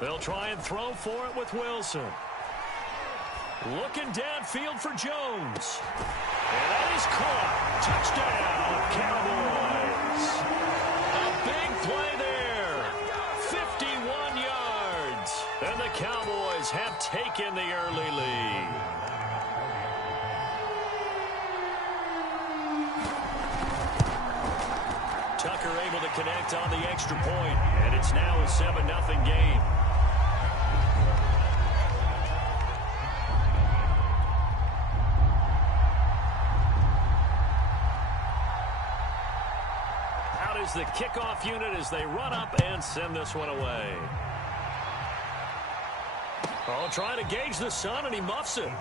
They'll try and throw for it with Wilson. Looking downfield for Jones. And that is caught. Touchdown, Cowboys. A big play there. 51 yards. And the Cowboys have taken the early lead. Tucker able to connect on the extra point, and it's now a 7-0 game. Out is the kickoff unit as they run up and send this one away. Oh, trying to gauge the sun, and he muffs it.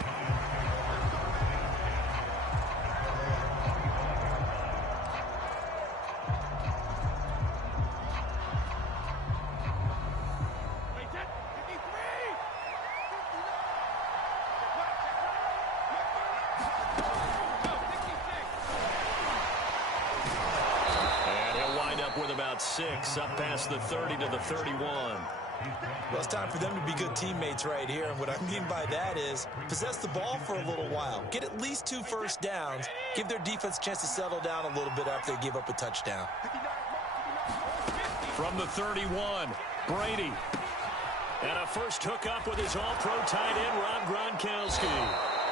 Six up past the 30 to the 31. Well, it's time for them to be good teammates right here. And what I mean by that is possess the ball for a little while. Get at least 2 first downs. Give their defense a chance to settle down a little bit after they give up a touchdown. From the 31, Brady. And a first hookup with his all-pro tight end, Rob Gronkowski.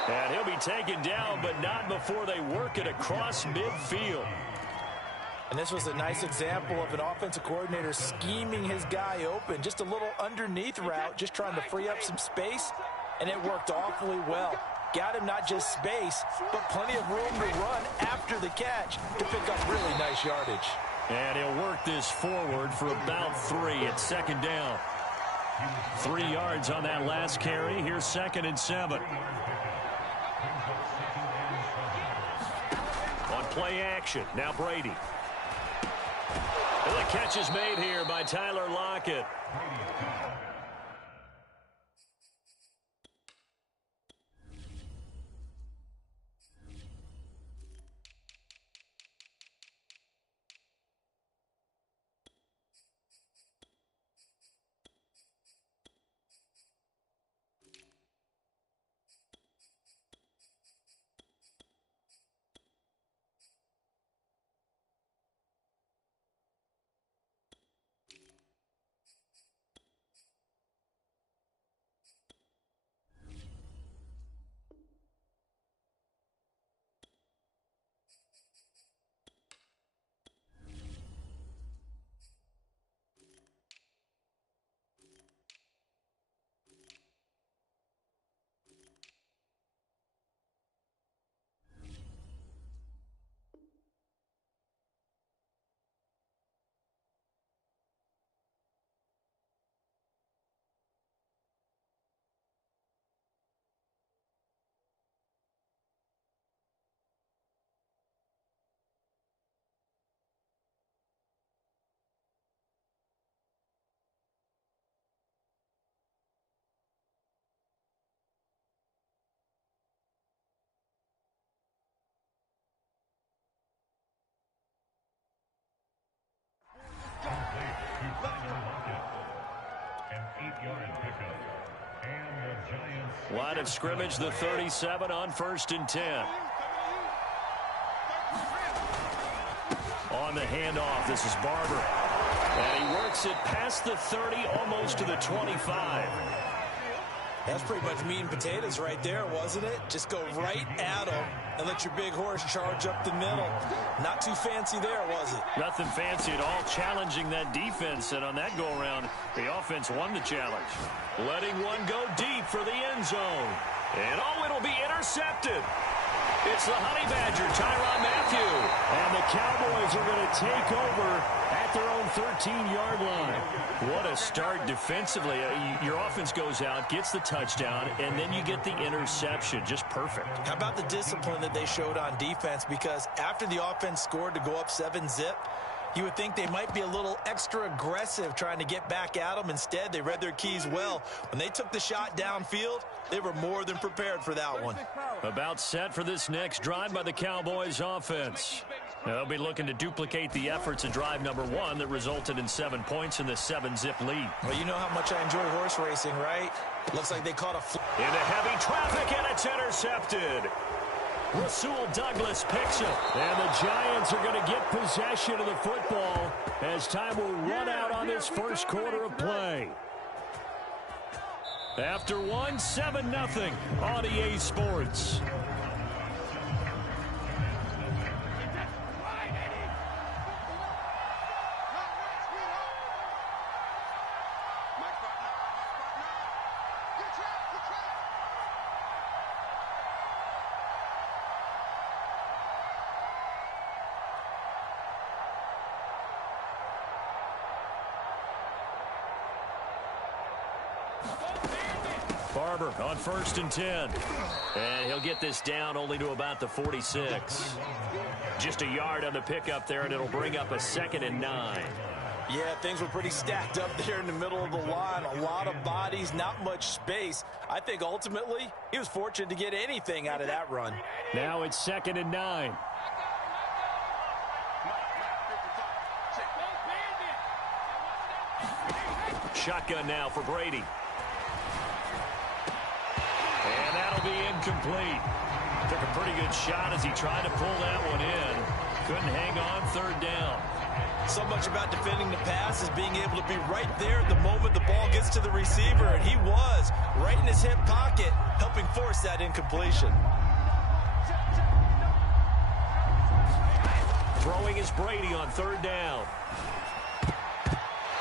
And he'll be taken down, but not before they work it across midfield. And this was a nice example of an offensive coordinator scheming his guy open. Just a little underneath route, just trying to free up some space, and it worked awfully well. Got him not just space, but plenty of room to run after the catch to pick up really nice yardage. And he'll work this forward for about 3 at second down. 3 yards on that last carry. Here's 2nd and 7. On play action, now Brady. And the catch is made here by Tyler Lockett. Line of scrimmage, the 37 on 1st and 10. On the handoff, this is Barber. And he works it past the 30, almost to the 25. That's pretty much meat and potatoes right there, wasn't it? Just go right at them and let your big horse charge up the middle. Not too fancy there, was it? Nothing fancy at all, challenging that defense. And on that go-around, the offense won the challenge. Letting one go deep for the end zone. And oh, it'll be intercepted. It's the Honey Badger, Tyrann Mathieu. And the Cowboys are going to take over at their own 13-yard line. What a start defensively. Your offense goes out, gets the touchdown, and then you get the interception. Just perfect. How about the discipline that they showed on defense? Because after the offense scored to go up 7-zip, you would think they might be a little extra aggressive trying to get back at them. Instead, they read their keys well. When they took the shot downfield, they were more than prepared for that one. About set for this next drive by the Cowboys offense. They'll be looking to duplicate the efforts of drive number 1 that resulted in 7 points in the 7-zip lead. Well, you know how much I enjoy horse racing, right? Looks like they caught a... Into heavy traffic, and it's intercepted. Rasul Douglas picks it. And the Giants are going to get possession of the football as time will run out on this first quarter of play. After 1, 7-0 on EA Sports. Barber on 1st and 10. And he'll get this down only to about the 46. Just a yard on the pickup there, and it'll bring up a 2nd and 9. Yeah, things were pretty stacked up there in the middle of the line. A lot of bodies, not much space. I think ultimately he was fortunate to get anything out of that run. Now it's 2nd and 9. Shotgun now for Brady. And that'll be incomplete. Took a pretty good shot as he tried to pull that one in. Couldn't hang on 3rd down. So much about defending the pass is being able to be right there at the moment the ball gets to the receiver, and he was right in his hip pocket, helping force that incompletion. Throwing is Brady on 3rd down.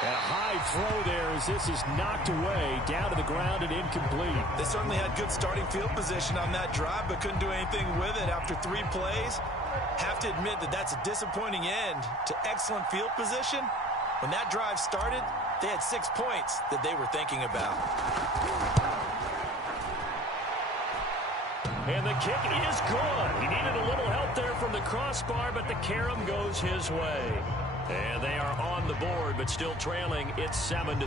And a high throw there as this is knocked away, down to the ground and incomplete. They certainly had good starting field position on that drive, but couldn't do anything with it after 3 plays. Have to admit that that's a disappointing end to excellent field position. When that drive started, they had 6 points that they were thinking about. And the kick is good. He needed a little help there from the crossbar, but the carom goes his way. And they are on the board, but still trailing. It's 7-3.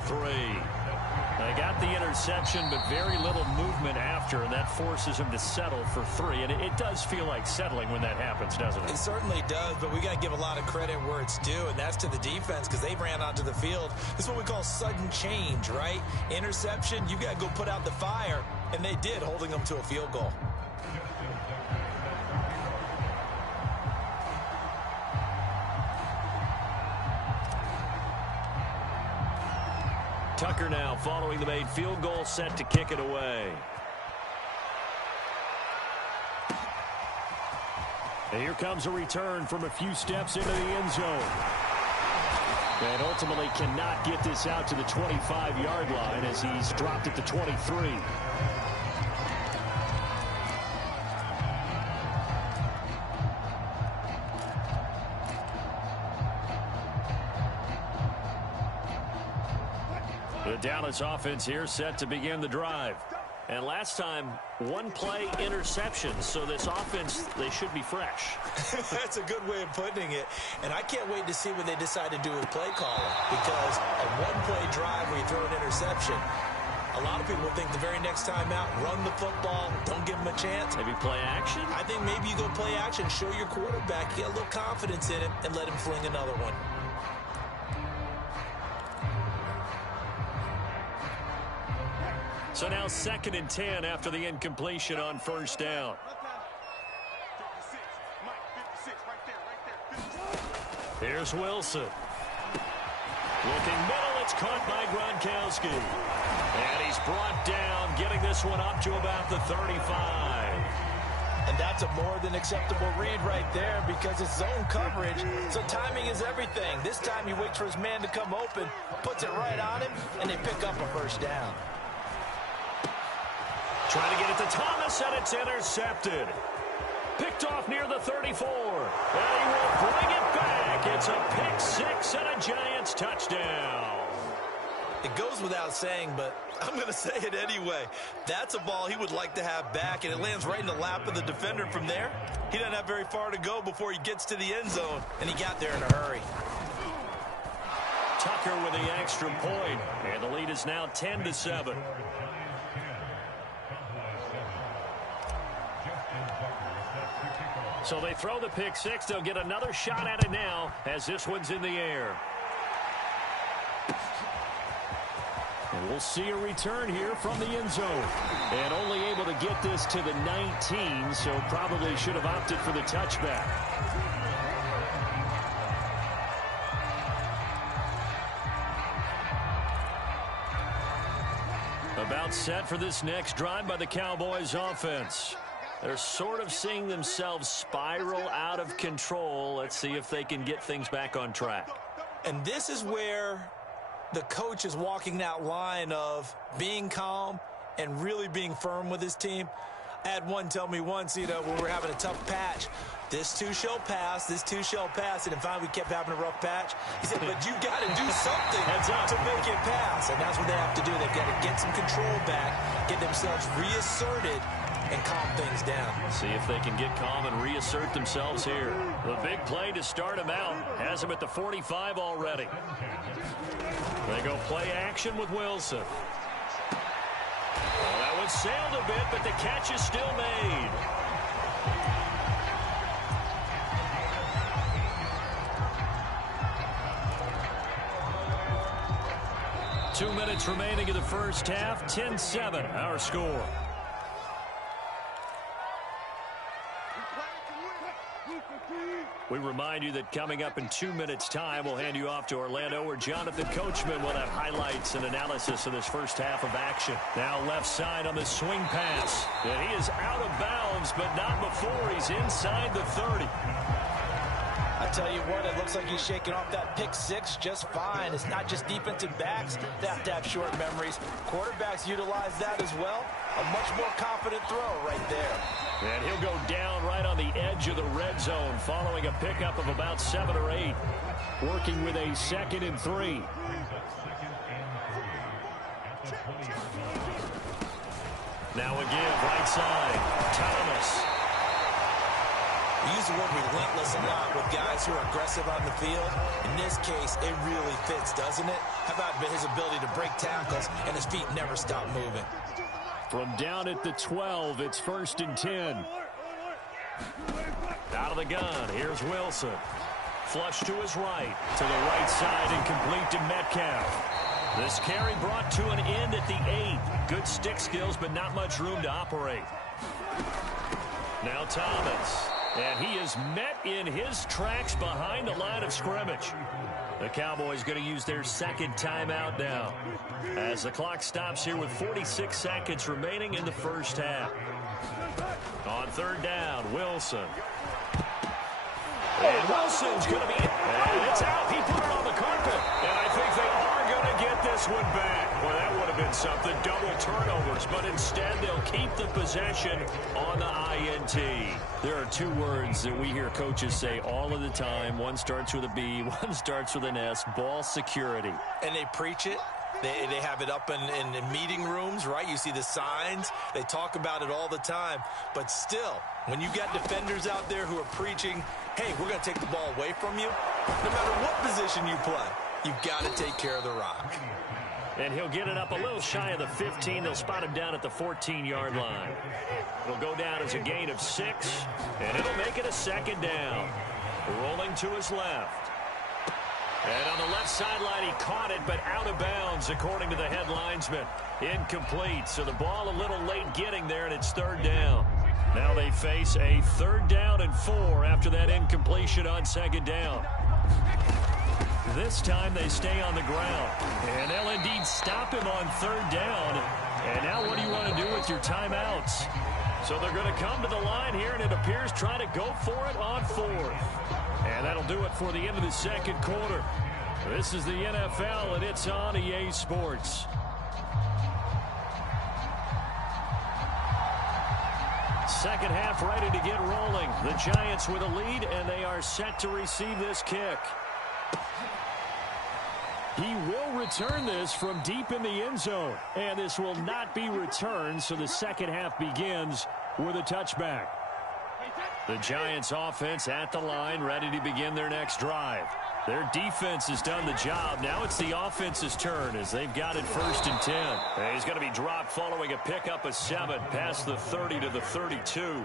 They got the interception, but very little movement after, and that forces him to settle for 3. And it does feel like settling when that happens, doesn't it? It certainly does, but we got to give a lot of credit where it's due, and that's to the defense because they ran onto the field. This is what we call sudden change, right? Interception, you got to go put out the fire, and they did, holding them to a field goal. Tucker now following the made field goal, set to kick it away. And here comes a return from a few steps into the end zone. And ultimately cannot get this out to the 25-yard line as he's dropped at the 23. The Dallas offense here set to begin the drive. And last time, 1 play interception. So this offense, they should be fresh. That's a good way of putting it. And I can't wait to see what they decide to do with play calling. Because a 1-play drive where you throw an interception, a lot of people think the very next time out, run the football, don't give them a chance. Maybe play action? I think maybe you go play action, show your quarterback, get a little confidence in it, and let him fling another one. So now 2nd and 10 after the incompletion on 1st down. Here's Wilson. Looking middle, it's caught by Gronkowski. And he's brought down, getting this one up to about the 35. And that's a more than acceptable read right there because it's zone coverage, so timing is everything. This time he waits for his man to come open, puts it right on him, and they pick up a 1st down. Trying to get it to Thomas, and it's intercepted. Picked off near the 34. And he will bring it back. It's a pick 6 and a Giants touchdown. It goes without saying, but I'm going to say it anyway. That's a ball he would like to have back, and it lands right in the lap of the defender from there. He doesn't have very far to go before he gets to the end zone, and he got there in a hurry. Tucker with the extra point, and the lead is now 10-7. So they throw the pick six. They'll get another shot at it now as this one's in the air. And we'll see a return here from the end zone. And only able to get this to the 19, so probably should have opted for the touchback. About set for this next drive by the Cowboys offense. They're sort of seeing themselves spiral out of control. Let's see if they can get things back on track. And this is where the coach is walking that line of being calm and really being firm with his team. I had one tell me once, when we're having a tough patch, this too shall pass, this too shall pass. And then finally we kept having a rough patch. He said, but you've got to do something to make it pass. And that's what they have to do. They've got to get some control back, get themselves reasserted, and calm things down. See if they can get calm and reassert themselves here. The big play to start them out has them at the 45 already. They go play action with Wilson. Well, that one sailed a bit, but the catch is still made. Two minutes remaining in the first half. 10-7, our score. We remind you that coming up in 2 minutes' time, we'll hand you off to Orlando, where Jonathan Coachman will have highlights and analysis of this first half of action. Now left side on the swing pass. And he is out of bounds, but not before he's inside the 30. I tell you what, it looks like he's shaking off that pick six just fine. It's not just defensive backs that have to have short memories. Quarterbacks utilize that as well. A much more confident throw right there. And he'll go down right on the edge of the red zone following a pickup of about 7 or 8. Working with a 2nd and 3. Now a give right side. Thomas. We use the word relentless a lot with guys who are aggressive on the field. In this case, it really fits, doesn't it? How about his ability to break tackles and his feet never stop moving? From down at the 12, it's 1st and 10. Out of the gun, here's Wilson. Flush to his right, to the right side and complete to Metcalf. This carry brought to an end at the 8. Good stick skills, but not much room to operate. Now Thomas. And he is met in his tracks behind the line of scrimmage. The Cowboys going to use their 2nd timeout now, as the clock stops here with 46 seconds remaining in the first half. On 3rd down, Wilson. And Wilson's going to be, and it's out. He put it on the carpet. And I think they are going to get this one back. Well, that would have been something, double turnovers. But instead, they'll keep the possession on the INT. There are 2 words that we hear coaches say all of the time. One starts with a B, one starts with an S, ball security. And they preach it. They have it up in meeting rooms, right? You see the signs. They talk about it all the time. But still, when you got defenders out there who are preaching, hey, we're going to take the ball away from you, no matter what position you play, you've got to take care of the rock. And he'll get it up a little shy of the 15. They'll spot him down at the 14-yard line. It'll go down as a gain of 6, and it'll make it a 2nd down. Rolling to his left. And on the left sideline, he caught it, but out of bounds, according to the head linesman. Incomplete, so the ball a little late getting there, and it's 3rd down. Now they face a 3rd down and 4 after that incompletion on 2nd down. This time they stay on the ground, and they'll indeed stop him on 3rd down. And now what do you want to do with your timeouts? So they're going to come to the line here, and it appears trying to go for it on 4th. And that'll do it for the end of the 2nd quarter. This is the NFL, and it's on EA Sports. Second half ready to get rolling. The Giants with a lead, and they are set to receive this kick. He will return this from deep in the end zone. And this will not be returned, so the second half begins with a touchback. The Giants offense at the line, ready to begin their next drive. Their defense has done the job. Now it's the offense's turn as they've got it 1st and 10. And he's going to be dropped following a pickup of 7 past the 30 to the 32.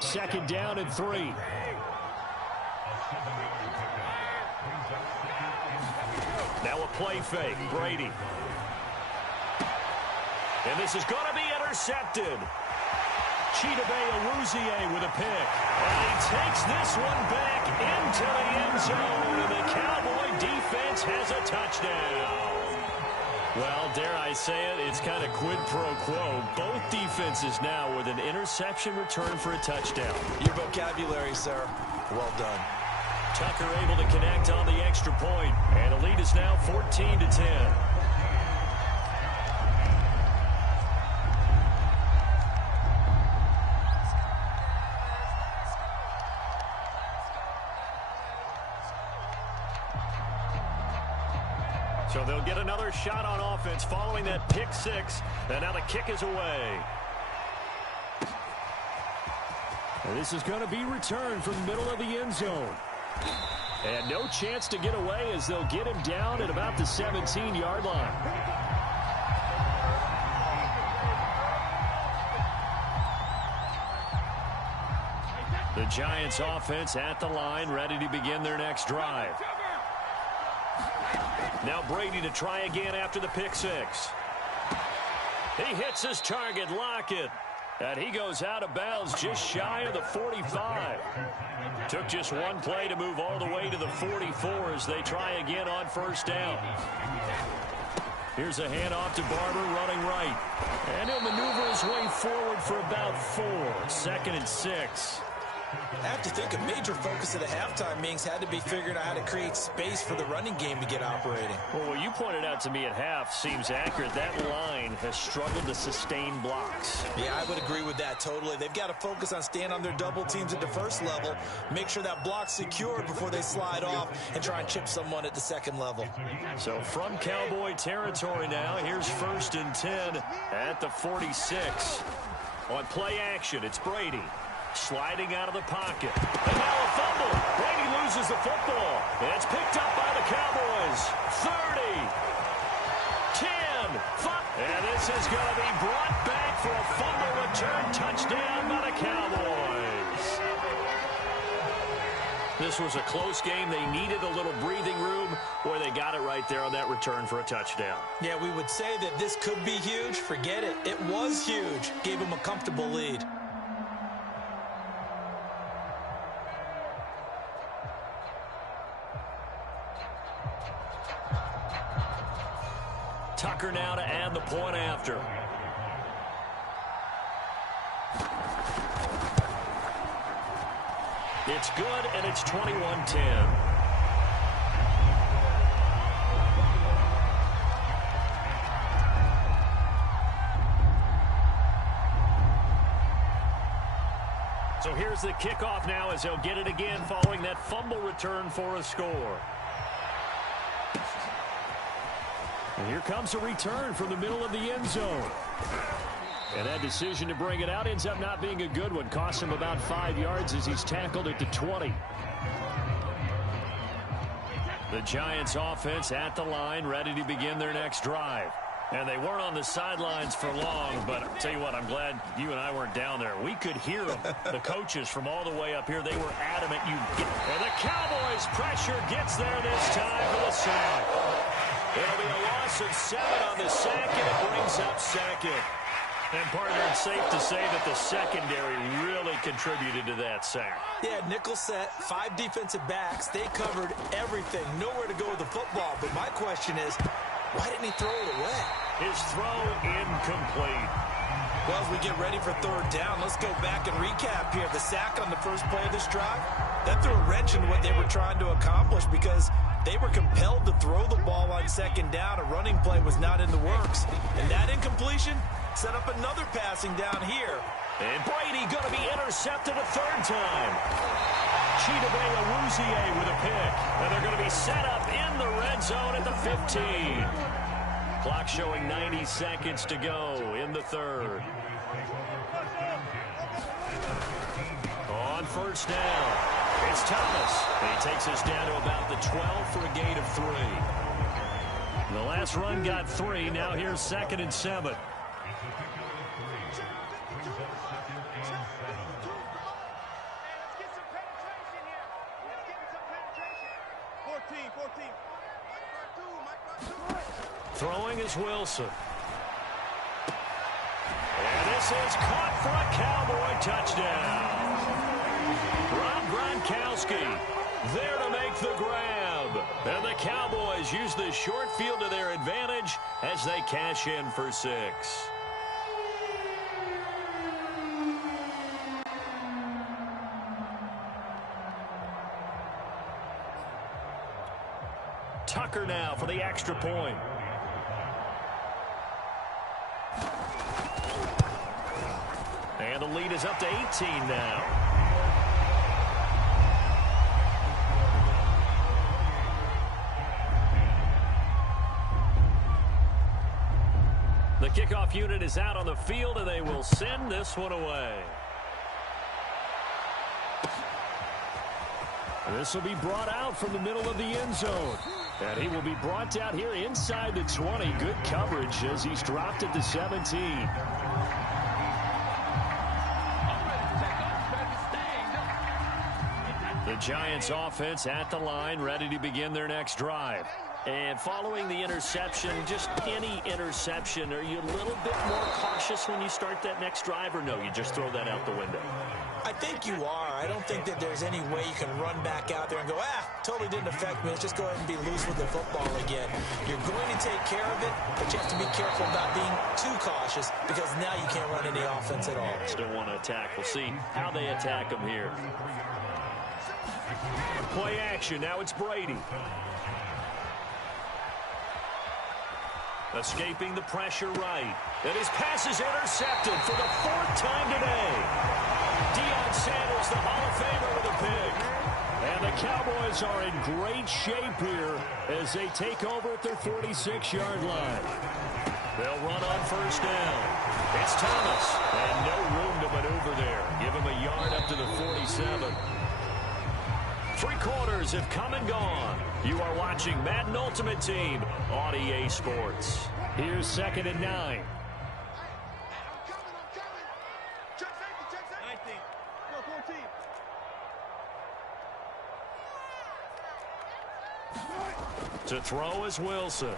Second down and 3. Now a play fake. Brady. And this is going to be intercepted. Awuzie with a pick. And he takes this one back into the end zone. And the Cowboy defense has a touchdown. Well, dare I say it, it's kind of quid pro quo. Both defenses now with an interception return for a touchdown. Your vocabulary, sir. Well done. Tucker able to connect on the extra point. And the lead is now 14-10. So they'll get another shot on offense following that pick six. And now the kick is away. And this is going to be returned from the middle of the end zone. And no chance to get away as they'll get him down at about the 17-yard line. The Giants offense at the line, ready to begin their next drive. Now Brady to try again after the pick six. He hits his target, Lockett. And he goes out of bounds just shy of the 45. Took just one play to move all the way to the 44 as they try again on first down. Here's a handoff to Barber running right. And he'll maneuver his way forward for about 4. 2nd and 6. I have to think a major focus of the halftime meetings had to be figuring out how to create space for the running game to get operating. Well, what you pointed out to me at half seems accurate. That line has struggled to sustain blocks. Yeah, I would agree with that totally. They've got to focus on staying on their double teams at the first level, make sure that block's secured before they slide off and try and chip someone at the second level. So from Cowboy territory now, here's 1st and 10 at the 46. On play action, it's Brady. Sliding out of the pocket. And now a fumble. Brady loses the football. It's picked up by the Cowboys. 30. 10. 5. And this is going to be brought back for a fumble return touchdown by the Cowboys. This was a close game. They needed a little breathing room, where they got it right there on that return for a touchdown. Yeah, we would say that this could be huge. Forget it. It was huge. Gave them a comfortable lead. Tucker now to add the point after. It's good, and it's 21-10. So here's the kickoff now as they'll get it again following that fumble return for a score. And here comes a return from the middle of the end zone. And that decision to bring it out ends up not being a good one. Costs him about 5 yards as he's tackled at the 20. The Giants offense at the line, ready to begin their next drive. And they weren't on the sidelines for long, but I'll tell you what, I'm glad you and I weren't down there. We could hear them, the coaches from all the way up here. They were adamant. And the Cowboys' pressure gets there this time for the sack. It'll be a loss of 7 on the sack, and it brings up 2nd. And, partner, it's safe to say that the secondary really contributed to that sack. Yeah, nickel set, 5 defensive backs. They covered everything. Nowhere to go with the football. But my question is, why didn't he throw it away? His throw incomplete. Well, as we get ready for 3rd down, let's go back and recap here. The sack on the first play of this drive, that threw a wrench into what they were trying to accomplish because they were compelled to throw the ball on 2nd down. A running play was not in the works. And that incompletion set up another passing down here. And Brady going to be intercepted a 3rd time. Awuzie with a pick. And they're going to be set up in the red zone at the 15. Clock showing 90 seconds to go in the 3rd. On first down, it's Thomas. And he takes us down to about the 12 for a gain of 3. The last run got 3. Now here's 2nd and 7. Throwing is Wilson. And this is caught for a Cowboy touchdown. Rob Gronkowski there to make the grab. And the Cowboys use the short field to their advantage as they cash in for 6. Tucker now for the extra point. And the lead is up to 18 now. The kickoff unit is out on the field, and they will send this one away. This will be brought out from the middle of the end zone. And he will be brought down here inside the 20. Good coverage as he's dropped at the 17. The Giants offense at the line, ready to begin their next drive. And following the interception, just any interception, are you a little bit more cautious when you start that next drive, or no, you just throw that out the window? I think you are. I don't think that there's any way you can run back out there and go, totally didn't affect me. Let's just go ahead and be loose with the football again. You're going to take care of it, but you have to be careful about being too cautious because now you can't run any offense at all. Still want to attack. We'll see how they attack them here. Play action. Now it's Brady. Escaping the pressure right. And his pass is intercepted for the 4th time today. Deion Sanders, the Hall of Famer, with a pick. And the Cowboys are in great shape here as they take over at their 46-yard line. They'll run on 1st down. It's Thomas. And no room to maneuver there. Give him a yard up to the 47. 3 quarters have come and gone. You are watching Madden Ultimate Team on EA Sports. Here's 2nd and 9. To throw is Wilson.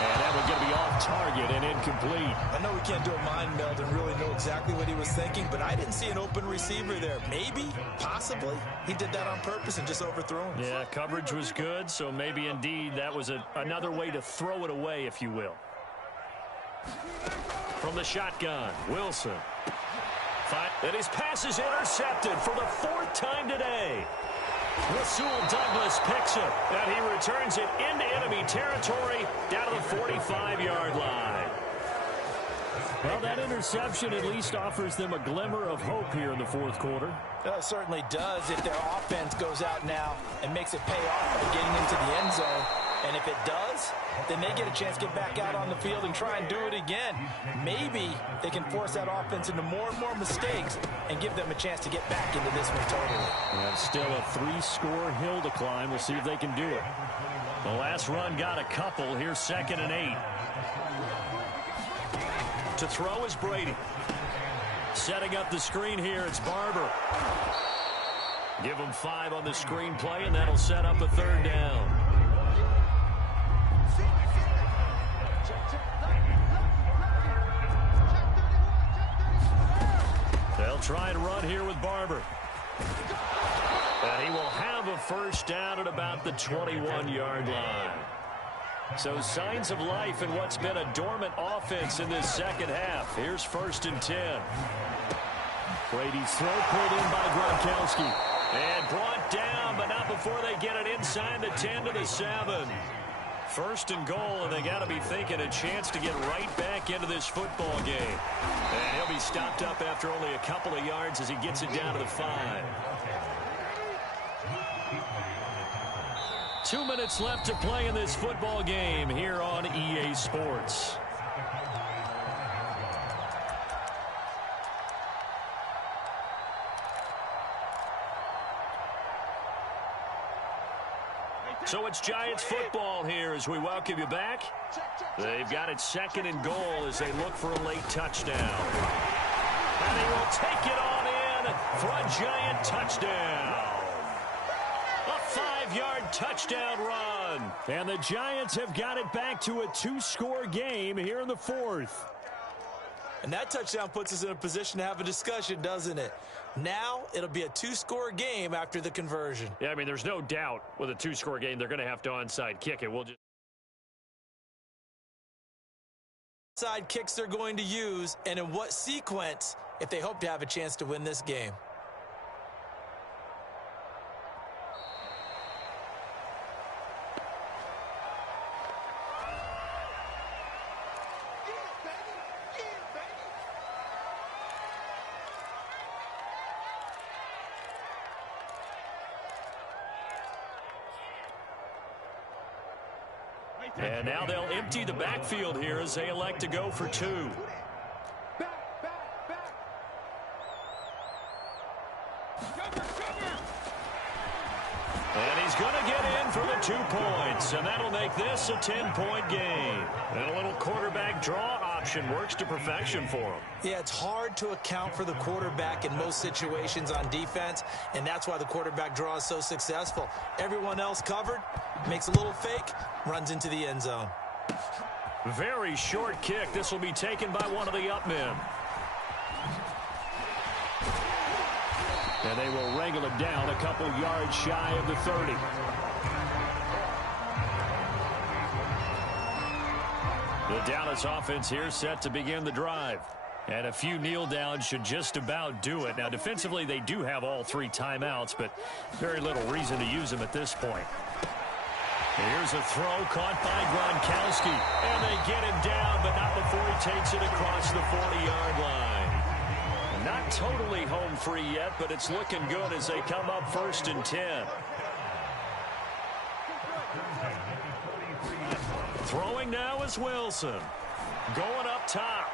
And that one going to be off target and incomplete. I know we can't do a mind meld and really know exactly what he was thinking, but I didn't see an open receiver there. Maybe, possibly, he did that on purpose and just overthrew him. Yeah, coverage was good, so maybe indeed that was another way to throw it away, if you will. From the shotgun, Wilson. And his pass is intercepted for the 4th time today. Rasul Douglas picks it, and he returns it into enemy territory down to the 45-yard line. Well, that interception at least offers them a glimmer of hope here in the 4th quarter. It certainly does if their offense goes out now and makes it pay off by getting into the end zone. And if it does, then they get a chance to get back out on the field and try and do it again. Maybe they can force that offense into more and more mistakes and give them a chance to get back into this one totally. Yeah, still a 3-score hill to climb. We'll see if they can do it. The last run got a couple. Here's 2nd and 8. To throw is Brady. Setting up the screen here, it's Barber. Give him 5 on the screen play, and that'll set up a 3rd down. They'll try and run here with Barber. And he will have a 1st down at about the 21-yard line. So signs of life in what's been a dormant offense in this 2nd half. Here's 1st and 10. Brady's throw pulled in by Gronkowski. And brought down, but not before they get it inside the 10 to the 7. 1st and goal, and they got to be thinking a chance to get right back into this football game. And he'll be stopped up after only a couple of yards as he gets it down to the 5. 2 minutes left to play in this football game here on EA Sports. So it's Giants football here as we welcome you back. They've got it 2nd and goal as they look for a late touchdown. And he will take it on in for a Giant touchdown. A 5-yard touchdown run. And the Giants have got it back to a 2-score game here in the fourth. And that touchdown puts us in a position to have a discussion, doesn't it? Now it'll be a 2-score game after the conversion. Yeah, I mean, there's no doubt with a 2-score game, they're going to have to onside kick it. We'll just side kicks they're going to use, and in what sequence if they hope to have a chance to win this game. And now they'll empty the backfield here as they elect to go for 2. And he's going to get in for the 2 points, and that'll make this a 10-point game. And a little quarterback draw option works to perfection for him. Yeah, it's hard to account for the quarterback in most situations on defense, and that's why the quarterback draw is so successful. Everyone else covered, makes a little fake, runs into the end zone. Very short kick. This will be taken by one of the up men. And they will wrangle it down a couple yards shy of the 30. The Dallas offense here set to begin the drive. And a few kneel downs should just about do it. Now, defensively, they do have all 3 timeouts, but very little reason to use them at this point. Here's a throw caught by Gronkowski. And they get him down, but not before he takes it across the 40-yard line. Not totally home free yet, but it's looking good as they come up 1st and 10. Throwing now is Wilson. Going up top.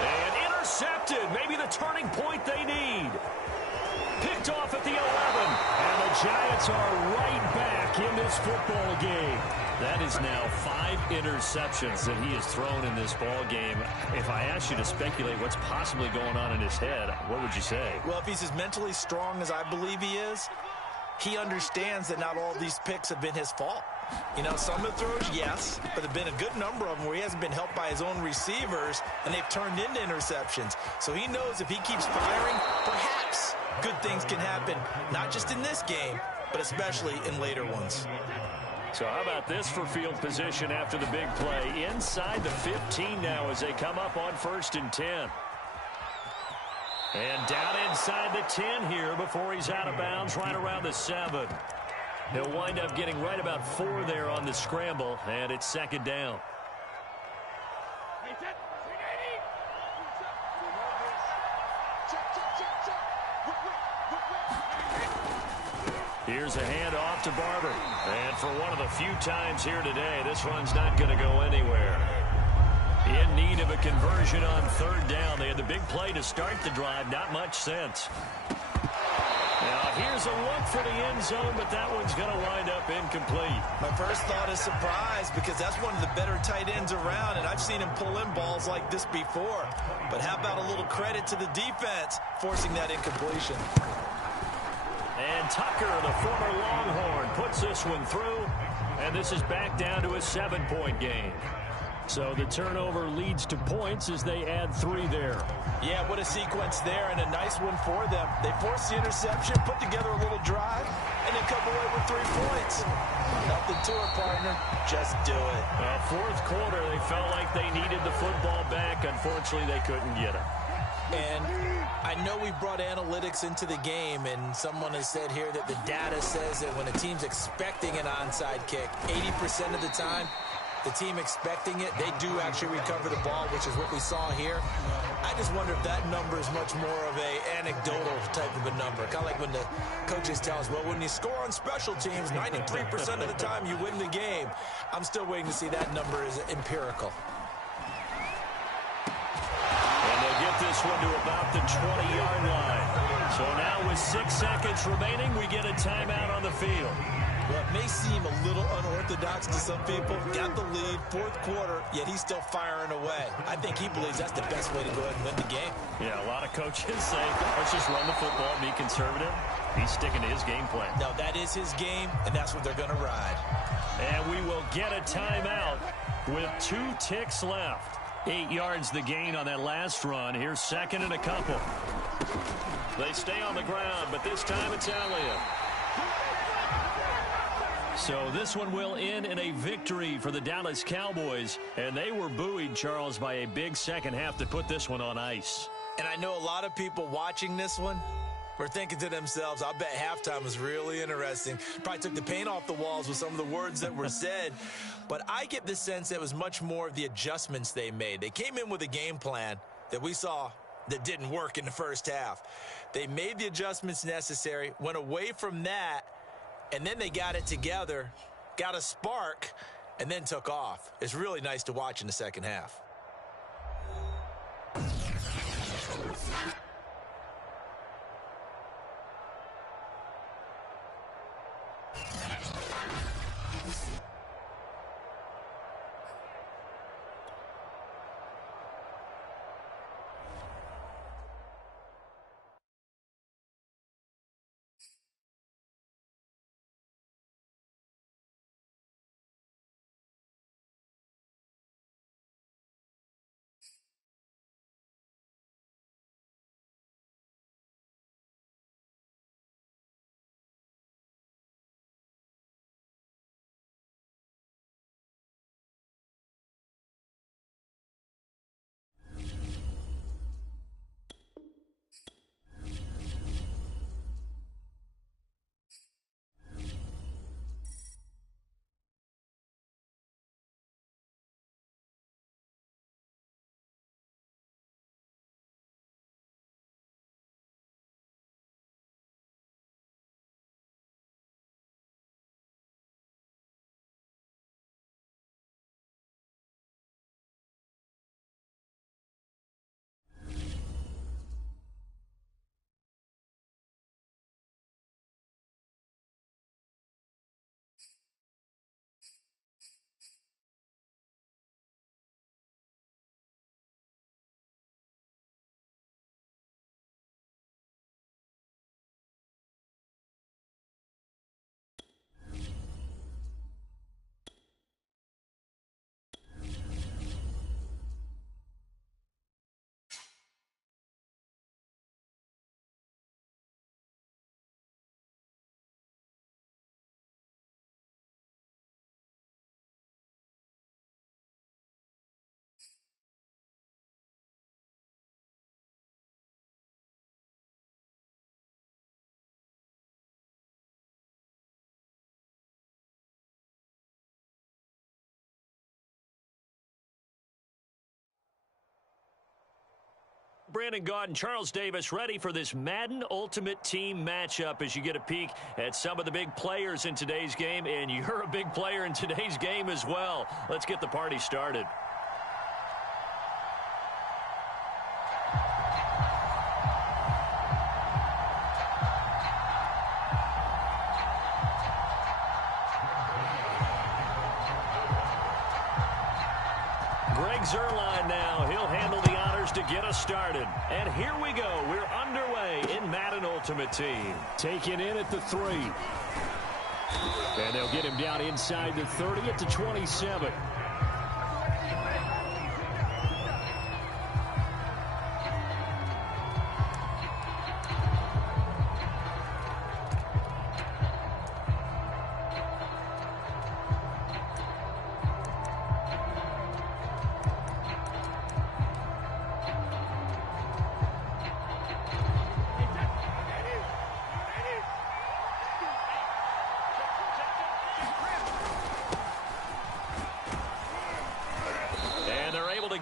And intercepted. Maybe the turning point they need. Picked off at the 11. And the Giants are right back in this football game. That is now 5 interceptions that he has thrown in this ball game. If I asked you to speculate what's possibly going on in his head, what would you say? Well, if he's as mentally strong as I believe he is, he understands that not all these picks have been his fault. You know, some of the throws, yes, but there have been a good number of them where he hasn't been helped by his own receivers, and they've turned into interceptions. So he knows if he keeps firing, perhaps good things can happen, not just in this game, but especially in later ones. So how about this for field position after the big play? Inside the 15 now as they come up on 1st and 10. And down inside the 10 here before he's out of bounds right around the 7. He'll wind up getting right about 4 there on the scramble, and it's 2nd down. Here's a handoff to Barber. And for one of the few times here today, this one's not going to go anywhere. In need of a conversion on 3rd down. They had the big play to start the drive. Not much sense. Now here's a look for the end zone, but that one's going to wind up incomplete. My first thought is surprise because that's one of the better tight ends around, and I've seen him pull in balls like this before. But how about a little credit to the defense forcing that incompletion? And Tucker, the former Longhorn, puts this one through, and this is back down to a 7-point game. So the turnover leads to points as they add 3 there. Yeah, what a sequence there, and a nice one for them. They force the interception, put together a little drive, and then come away with 3 points. Nothing to it, partner. Just do it. 4th quarter, they felt like they needed the football back. Unfortunately, they couldn't get it. And I know we brought analytics into the game, and someone has said here that the data says that when a team's expecting an onside kick, 80% of the time, the team expecting it, they do actually recover the ball, which is what we saw here. I just wonder if that number is much more of a anecdotal type of a number. Kind of like when the coaches tell us, well, when you score on special teams, 93% of the time you win the game. I'm still waiting to see that number is empirical. And they'll get this one to about the 20-yard line. So now with 6 seconds remaining, we get a timeout on the field. Well, it may seem a little unorthodox to some people. Got the lead, 4th quarter, yet he's still firing away. I think he believes that's the best way to go ahead and win the game. Yeah, a lot of coaches say, let's just run the football, be conservative. He's sticking to his game plan. No, that is his game, and that's what they're going to ride. And we will get a timeout with 2 ticks left. 8 yards the gain on that last run. Here's second and a couple. They stay on the ground, but this time it's Elliott. So this one will end in a victory for the Dallas Cowboys. And they were buoyed, Charles, by a big second half to put this one on ice. And I know a lot of people watching this one were thinking to themselves, I bet halftime was really interesting. Probably took the paint off the walls with some of the words that were said. But I get the sense that it was much more of the adjustments they made. They came in with a game plan that we saw that didn't work in the first half. They made the adjustments necessary, went away from that, and then they got it together, got a spark, and then took off. It's really nice to watch in the second half. Brandon Gaudin, Charles Davis ready for this Madden Ultimate Team matchup as you get a peek at some of the big players in today's game, and you're a big player in today's game as well. Let's get the party started. Zerline now. He'll handle the honors to get us started. And here we go. We're underway in Madden Ultimate Team. Taken in at the 3. And they'll get him down inside the 30 at the 27.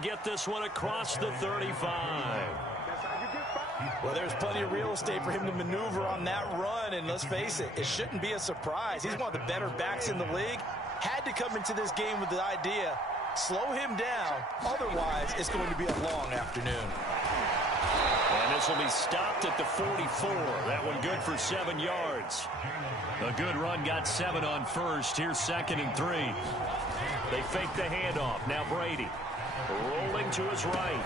Get this one across the 35. Well, there's plenty of real estate for him to maneuver on that run, and let's face it, it shouldn't be a surprise. He's one of the better backs in the league. Had to come into this game with the idea, slow him down, otherwise it's going to be a long afternoon. And this will be stopped at the 44. That one good for 7 yards. A good run, got 7 on first. Here's second and 3. They fake the handoff. Now Brady. Rolling to his right.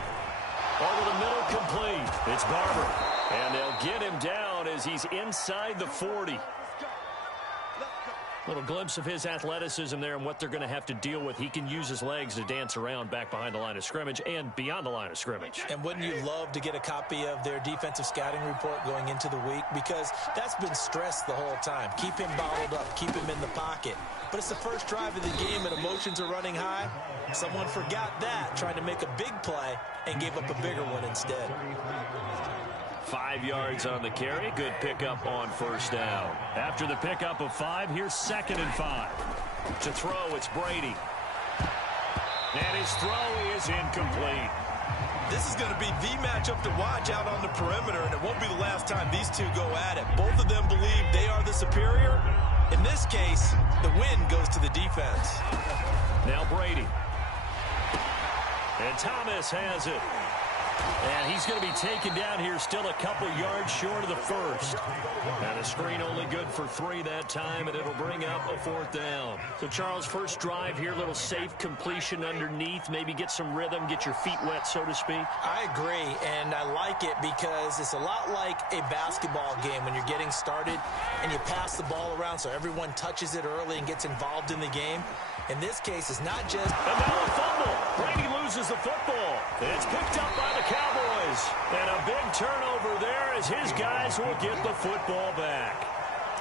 Over the middle, complete. It's Barber. And they'll get him down down as he's inside the 40. Little glimpse of his athleticism there and what they're going to have to deal with. He can use his legs to dance around back behind the line of scrimmage and beyond the line of scrimmage. And wouldn't you love to get a copy of their defensive scouting report going into the week? Because that's been stressed the whole time. Keep him bottled up. Keep him in the pocket. But it's the first drive of the game and emotions are running high. Someone forgot that, trying to make a big play and gave up a bigger one instead. 5 yards on the carry. Good pickup on first down. After the pickup of 5, here's 2nd and 5. To throw, it's Brady. And his throw is incomplete. This is going to be the matchup to watch out on the perimeter, and it won't be the last time these two go at it. Both of them believe they are the superior. In this case, the win goes to the defense. Now Brady. And Thomas has it. And he's going to be taken down here, still a couple yards short of the first. And a screen only good for 3 that time, and it'll bring up a 4th down. So, Charles, first drive here, little safe completion underneath, maybe get some rhythm, get your feet wet, so to speak. I agree, and I like it because it's a lot like a basketball game when you're getting started and you pass the ball around so everyone touches it early and gets involved in the game. In this case, it's not just... And now a fumble. Brady loses the football. It's picked up by the Cowboys. And a big turnover there as his guys will get the football back.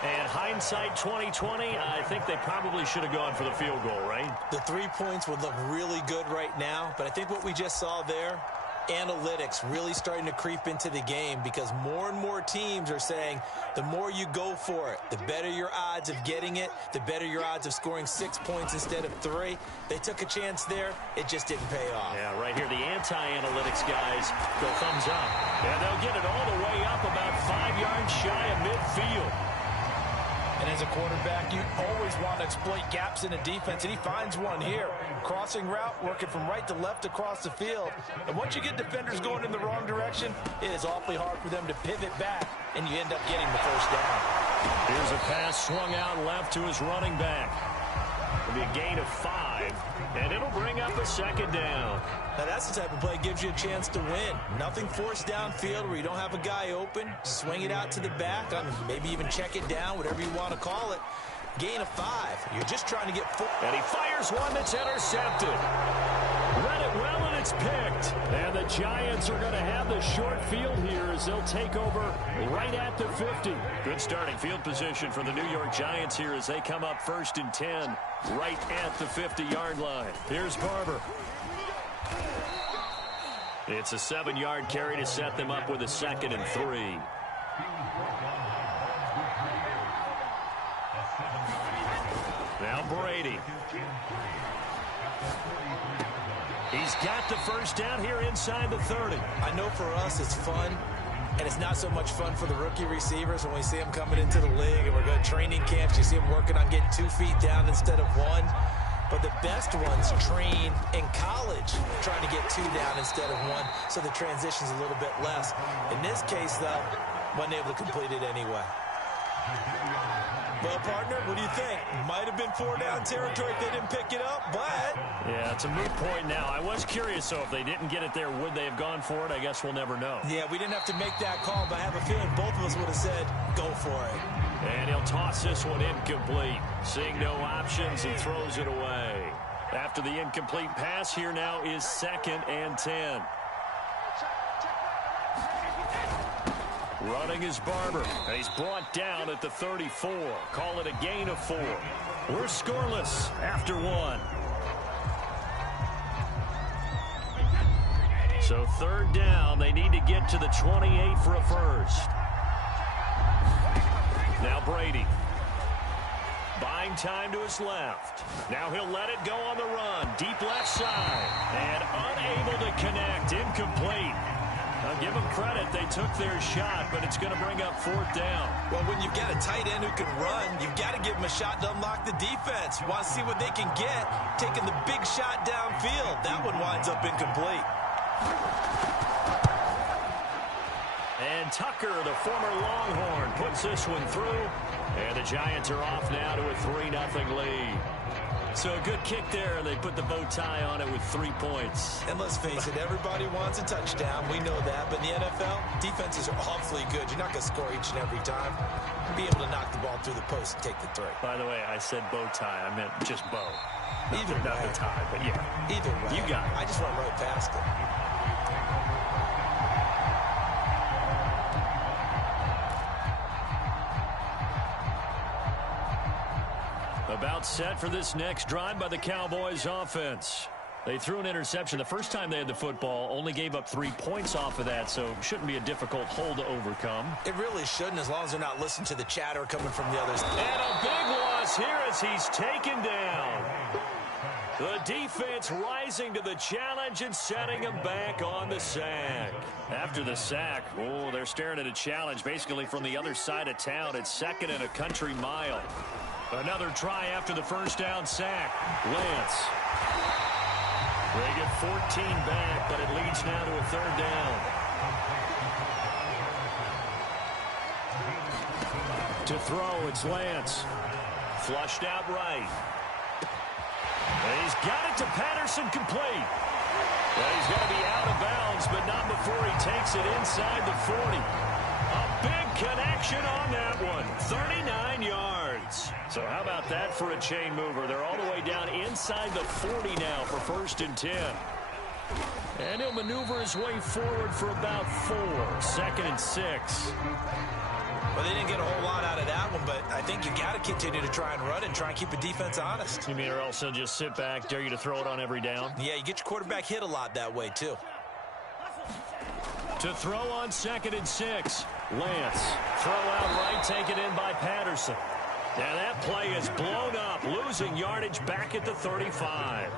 And hindsight 2020, I think they probably should have gone for the field goal, right? The 3 points would look really good right now, but I think what we just saw there, analytics really starting to creep into the game because more and more teams are saying the more you go for it, the better your odds of getting it, the better your odds of scoring 6 points instead of 3. They took a chance there. It just didn't pay off. Yeah, right here, the anti-analytics guys go thumbs up. And they'll get it all the way up about 5 yards shy of midfield. And as a quarterback, you always want to exploit gaps in a defense, and he finds one here. Crossing route, working from right to left across the field. And once you get defenders going in the wrong direction, it is awfully hard for them to pivot back, and you end up getting the first down. Here's a pass swung out left to his running back. It'll be a gain of 5, and it'll bring up a 2nd down. Now that's the type of play that gives you a chance to win. Nothing forced downfield where you don't have a guy open. Swing it out to the back, maybe even check it down, whatever you want to call it. Gain of 5. You're just trying to get 4. And he fires one that's intercepted. Read it well, and it's picked. And the Giants are going to have the short field here as they'll take over right at the 50. Good starting field position for the New York Giants here as they come up 1st and 10 right at the 50-yard line. Here's Barber. It's a 7-yard carry to set them up with a 2nd and 3. Now Brady. He's got the first down here inside the 30. I know for us it's fun, and it's not so much fun for the rookie receivers when we see them coming into the league and we're going to training camps. You see them working on getting 2 feet down instead of 1. But the best ones train in college trying to get 2 down instead of 1, so the transition's a little bit less. In this case, though, wasn't able to complete it anyway. Well, partner, what do you think? Might have been 4 down territory if they didn't pick it up, but... Yeah, it's a moot point now. I was curious, so if they didn't get it there, would they have gone for it? I guess we'll never know. Yeah, we didn't have to make that call, but I have a feeling both of us would have said, go for it. And he'll toss this one incomplete. Seeing no options, he throws it away. After the incomplete pass, here now is 2nd and 10. Running is Barber. And he's brought down at the 34. Call it a gain of 4. We're scoreless after 1. So 3rd down, they need to get to the 28 for a first. Now Brady. Buying time to his left. Now he'll let it go on the run. Deep left side. And unable to connect. Incomplete. I'll give them credit. They took their shot, but it's going to bring up 4th down. Well, when you've got a tight end who can run, you've got to give him a shot to unlock the defense. Want to see what they can get. Taking the big shot downfield. That one winds up incomplete. And Tucker, the former Longhorn, puts this one through. And the Giants are off now to a 3-0 lead. So a good kick there. They put the bow tie on it with 3 points. And let's face it, everybody wants a touchdown. We know that. But in the NFL, defenses are awfully good. You're not going to score each and every time. Be able to knock the ball through the post and take the three. By the way, I said bow tie. I meant just bow. Either way. Not the tie, but yeah. Either way. You got it. I just went right past it. About set for this next drive by the Cowboys offense. They threw an interception the first time they had the football, only gave up 3 points off of that, so shouldn't be a difficult hole to overcome. It really shouldn't, as long as they're not listening to the chatter coming from the others. And a big loss here as he's taken down. The defense rising to the challenge and setting him back on the sack. After the sack, oh, they're staring at a challenge basically from the other side of town. It's 2nd and a country mile. Another try after the first down sack. Lance. They get 14 back, but it leads now to a 3rd down. To throw, it's Lance. Flushed out right. And he's got it to Patterson, complete. Well, he's going to be out of bounds, but not before he takes it inside the 40. A big connection on that one. 39 yards. So how about that for a chain mover? They're all the way down inside the 40 now for 1st and 10. And he'll maneuver his way forward for about 4. 2nd and 6. Well, they didn't get a whole lot out of that one, but I think you got to continue to try and run and try and keep the defense honest. You mean or else they'll just sit back, dare you to throw it on every down? Yeah, you get your quarterback hit a lot that way, too. To throw on 2nd and 6. Lance. Throw out right, taken in by Patterson. Now that play is blown up, losing yardage back at the 35.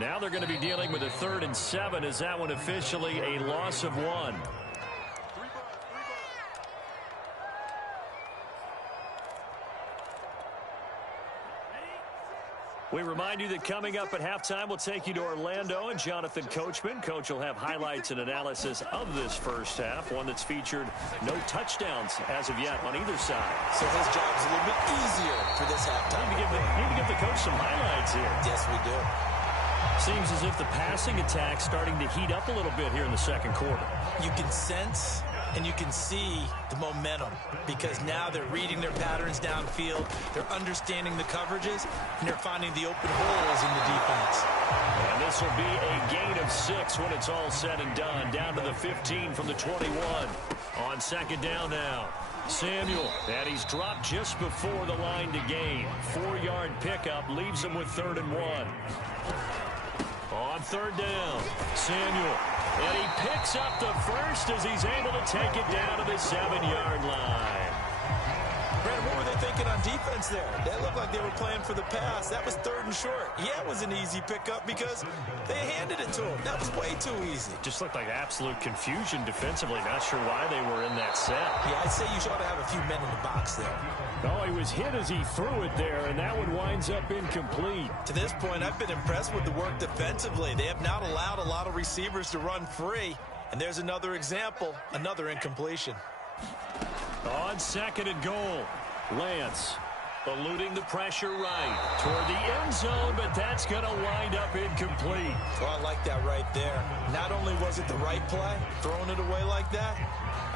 Now they're going to be dealing with a 3rd and 7. Is that one officially a loss of 1? We remind you that coming up at halftime, we'll take you to Orlando and Jonathan Coachman. Coach will have highlights and analysis of this first half, one that's featured no touchdowns as of yet on either side. So his job's a little bit easier for this halftime. Need to give the coach some highlights here. Yes, we do. Seems as if the passing attack's starting to heat up a little bit here in the 2nd quarter. You can sense and you can see the momentum because now they're reading their patterns downfield, they're understanding the coverages, and they're finding the open holes in the defense. And this will be a gain of 6 when it's all said and done. Down to the 15 from the 21. On 2nd down now. Samuel, and he's dropped just before the line to gain. 4-yard pickup leaves him with 3rd and 1. On 3rd down, Samuel. And he picks up the first as he's able to take it down to the 7-yard line. Brandon, what were they thinking on defense there? They looked like they were playing for the pass. That was 3rd and short. Yeah, it was an easy pickup because they handed it to him. That was way too easy. Just looked like absolute confusion defensively. Not sure why they were in that set. Yeah, I'd say you should have a few men in the box there. No, he was hit as he threw it there, and that one winds up incomplete. To this point, I've been impressed with the work defensively. They have not allowed a lot of receivers to run free. And there's another example, another incompletion. On 2nd and goal, Lance eluding the pressure right toward the end zone, but that's going to wind up incomplete. Oh, I like that right there. Not only was it the right play, throwing it away like that,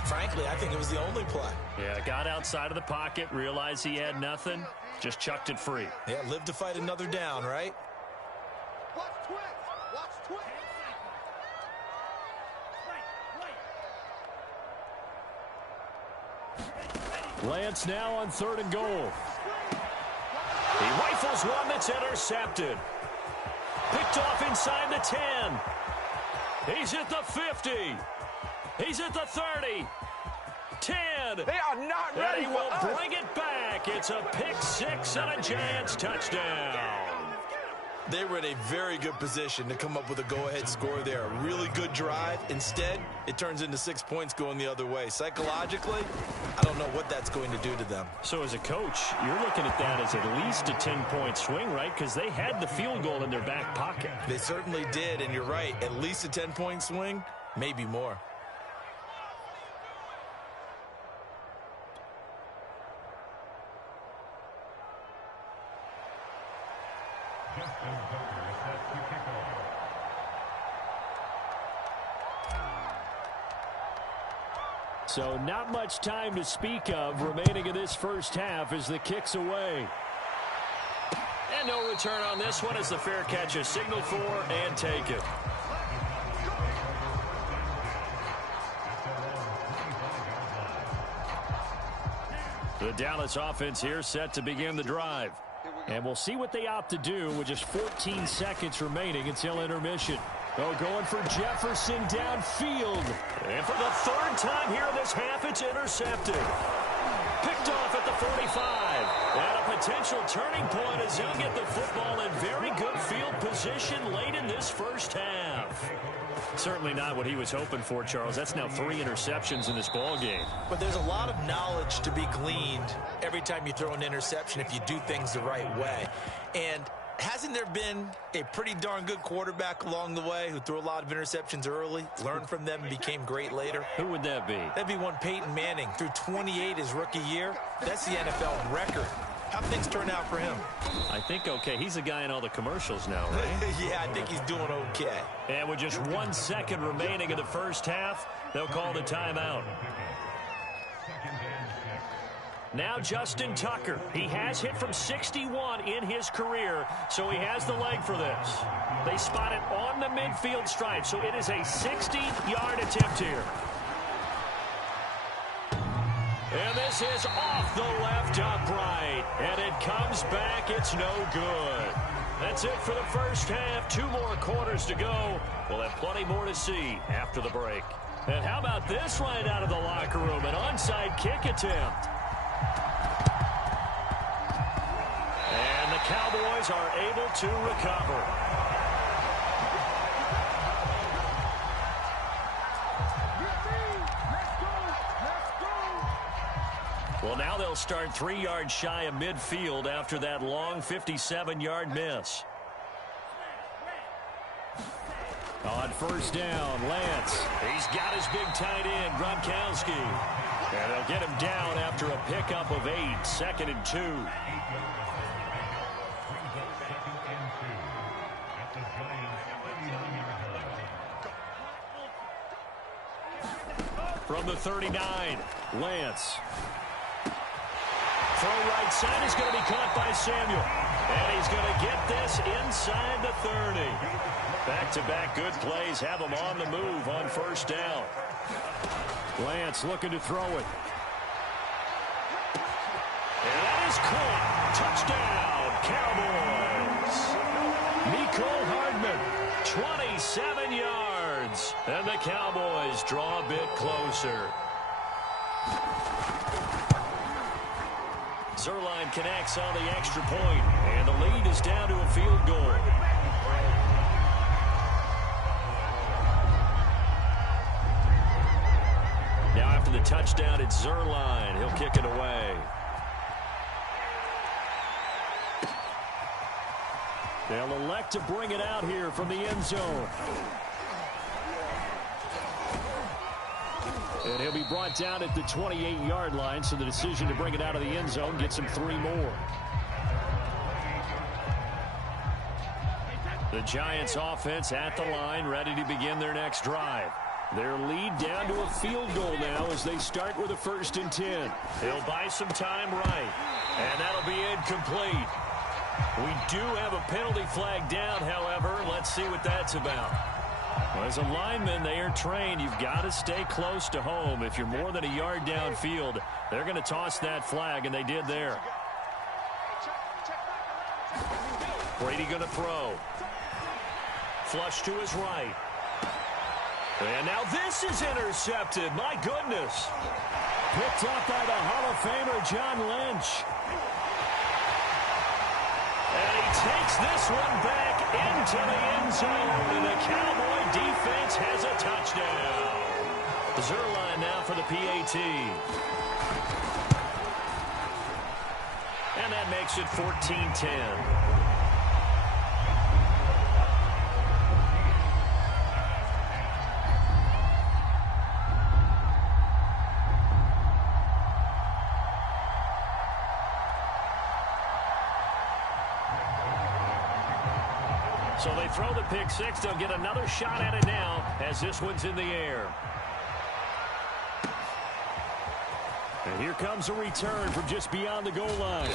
frankly, I think it was the only play. Yeah, got outside of the pocket, realized he had nothing, just chucked it free. Yeah, live to fight another down, right? Watch twist. Watch twist. Lance now on 3rd and goal. He rifles one that's intercepted. Picked off inside the 10. He's at the 50. He's at the 30. 10. They are not ready. And he will bring it back. It's a pick 6 and a Giants touchdown. They were in a very good position to come up with a go-ahead score there. A really good drive. Instead, it turns into 6 points going the other way. Psychologically, I don't know what that's going to do to them. So as a coach, you're looking at that as at least a 10-point swing, right? Because they had the field goal in their back pocket. They certainly did, and you're right. At least a 10-point swing, maybe more. So not much time to speak of remaining in this first half as the kick's away. And no return on this one as the fair catch is signaled for and taken. The Dallas offense here set to begin the drive. And we'll see what they opt to do with just 14 seconds remaining until intermission. Oh, going for Jefferson downfield. And for the third time here in this half, it's intercepted. Picked off at the 45. And a potential turning point as he'll get the football in very good field position late in this first half. Certainly not what he was hoping for, Charles. That's now 3 interceptions in this ball game. But there's a lot of knowledge to be gleaned every time you throw an interception if you do things the right way. And hasn't there been a pretty darn good quarterback along the way who threw a lot of interceptions early, learned from them, and became great later? Who would that be? That'd be one Peyton Manning. Threw 28 his rookie year. That's the NFL record. How'd things turn out for him? I think okay. He's the guy in all the commercials now, right? Yeah, I think he's doing okay. And with just 1 second remaining in the first half, they'll call the timeout. Now Justin Tucker. He has hit from 61 in his career, so he has the leg for this. They spot it on the midfield stripe, so it is a 60-yard attempt here. And this is off the left upright. And it comes back. It's no good. That's it for the first half. 2 more quarters to go. We'll have plenty more to see after the break. And how about this right out of the locker room? An onside kick attempt. And the Cowboys are able to recover. Well, now they'll start 3 yards shy of midfield after that long 57-yard miss. On first down, Lance. He's got his big tight end, Gronkowski. And they'll get him down after a pickup of 8, 2nd and 2. From the 39, Lance. Throw right side is going to be caught by Samuel. And he's going to get this inside the 30. Back-to-back good plays have him on the move on first down. Lance looking to throw it. And that is caught. Touchdown, Cowboys. Mecole Hardman, 27 yards. And the Cowboys draw a bit closer. Zuerlein connects on the extra point, and the lead is down to a field goal. Now after the touchdown, it's Zuerlein. He'll kick it away. They'll elect to bring it out here from the end zone. And he'll be brought down at the 28-yard line, so the decision to bring it out of the end zone gets him 3 more. The Giants offense at the line, ready to begin their next drive. Their lead down to a field goal now as they start with a 1st and 10. He'll buy some time right, and that'll be incomplete. We do have a penalty flag down, however. Let's see what that's about. Well, as a lineman, they are trained. You've got to stay close to home. If you're more than a yard downfield, they're going to toss that flag, and they did there. Brady going to throw. Flush to his right. And now this is intercepted. My goodness. Picked up by the Hall of Famer, John Lynch. And he takes this one back into the end zone. And the Cowboy defense has a touchdown. Zuerlein now for the PAT. And that makes it 14-10. So they throw the pick six. They'll get another shot at it now as this one's in the air. And here comes a return from just beyond the goal line.